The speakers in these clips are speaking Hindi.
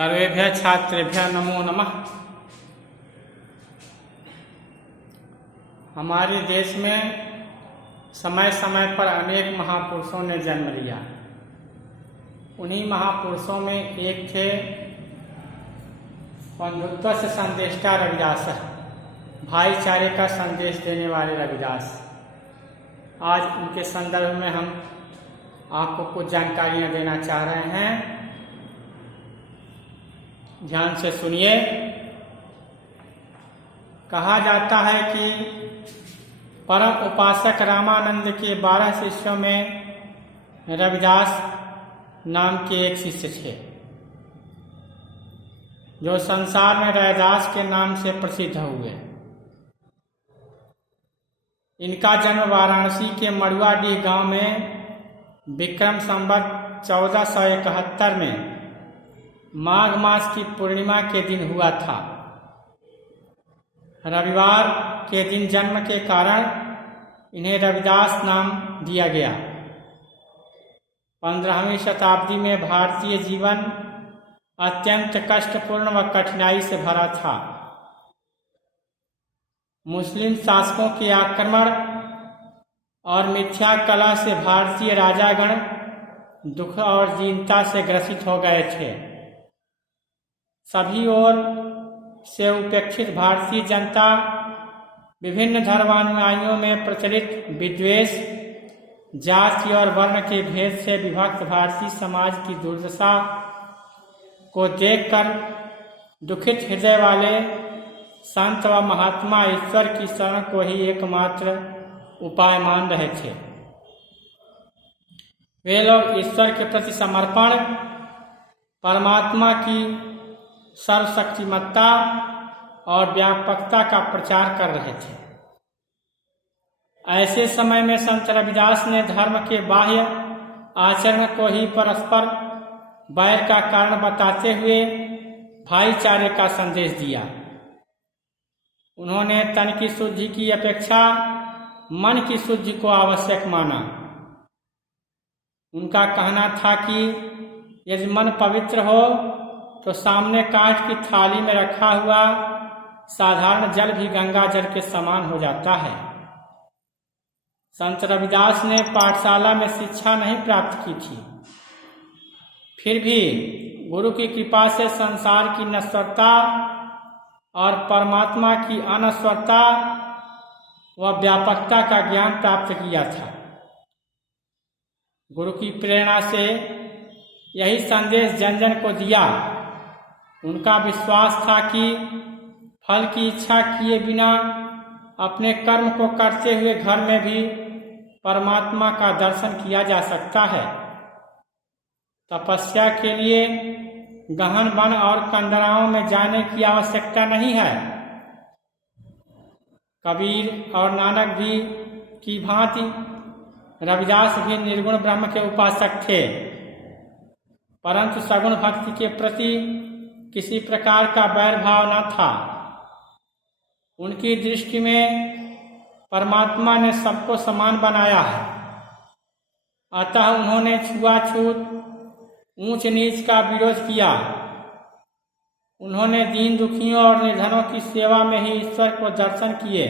सर्वेभ्यः छात्रेभ्यः नमो नमः। हमारे देश में समय समय पर अनेक महापुरुषों ने जन्म लिया। उन्हीं महापुरुषों में एक थे बंधुत्व से संदेष्टा रविदास, भाईचारे का संदेश देने वाले रविदास। आज उनके संदर्भ में हम आपको कुछ जानकारियां देना चाह रहे हैं, ध्यान से सुनिए। कहा जाता है कि परम उपासक रामानंद के 12 शिष्यों में रविदास नाम के एक शिष्य थे, जो संसार में रविदास के नाम से प्रसिद्ध हुए। इनका जन्म वाराणसी के मड़ुआडीह गांव में विक्रम संवत 1471 में माघ मास की पूर्णिमा के दिन हुआ था। रविवार के दिन जन्म के कारण इन्हें रविदास नाम दिया गया। 15वीं शताब्दी में भारतीय जीवन अत्यंत कष्टपूर्ण व कठिनाई से भरा था। मुस्लिम शासकों के आक्रमण और मिथ्या कला से भारतीय राजागण दुख और दीनता से ग्रसित हो गए थे। सभी ओर से उपेक्षित भारतीय जनता विभिन्न धर्मानुयायियों में प्रचलित विद्वेष, जाति और वर्ण के भेद से विभक्त भारतीय समाज की दुर्दशा को देखकर दुखित हृदय वाले संत व महात्मा ईश्वर की शरण को ही एकमात्र उपाय मान रहे थे। वे लोग ईश्वर के प्रति समर्पण, परमात्मा की सर्वशक्तिमत्ता और व्यापकता का प्रचार कर रहे थे। ऐसे समय में संत रविदास ने धर्म के बाह्य आचरण को ही परस्पर बैर का कारण बताते हुए भाईचारे का संदेश दिया। उन्होंने तन की शुद्धि की अपेक्षा मन की शुद्धि को आवश्यक माना। उनका कहना था कि यदि मन पवित्र हो तो सामने कांच की थाली में रखा हुआ साधारण जल भी गंगा जल के समान हो जाता है। संत रविदास ने पाठशाला में शिक्षा नहीं प्राप्त की थी, फिर भी गुरु की कृपा से संसार की नश्वरता और परमात्मा की अनश्वरता व व्यापकता का ज्ञान प्राप्त किया था। गुरु की प्रेरणा से यही संदेश जन जन को दिया। उनका विश्वास था कि फल की इच्छा किए बिना अपने कर्म को करते हुए घर में भी परमात्मा का दर्शन किया जा सकता है। तपस्या के लिए गहन वन और कंदराओं में जाने की आवश्यकता नहीं है। कबीर और नानक भी की भांति रविदास भी निर्गुण ब्रह्म के उपासक थे, परंतु सगुण भक्ति के प्रति किसी प्रकार का वैर भाव न था। उनकी दृष्टि में परमात्मा ने सबको समान बनाया है, अतः उन्होंने छुआछूत, ऊंच नीच का विरोध किया। उन्होंने दीन दुखियों और निर्धनों की सेवा में ही ईश्वर को दर्शन किए।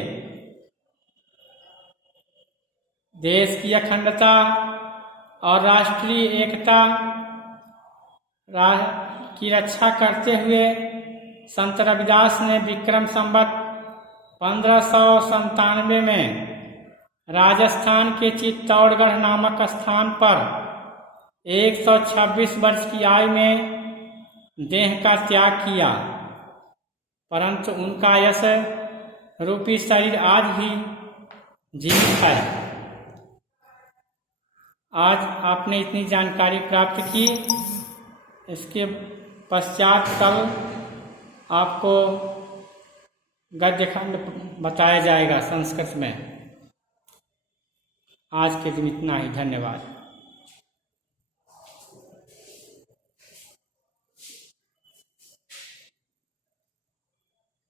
देश की अखंडता और राष्ट्रीय एकता की रक्षा करते हुए संत रविदास ने विक्रम संवत 1597 में राजस्थान के चित्तौड़गढ़ नामक स्थान पर 126 वर्ष की आयु में देह का त्याग किया, परंतु उनका यश रूपी शरीर आज भी जीवित है। आज आपने इतनी जानकारी प्राप्त की, इसके पश्चात कल आपको गद्य खंड बताया जाएगा संस्कृत में। आज के दिन इतना ही, धन्यवाद।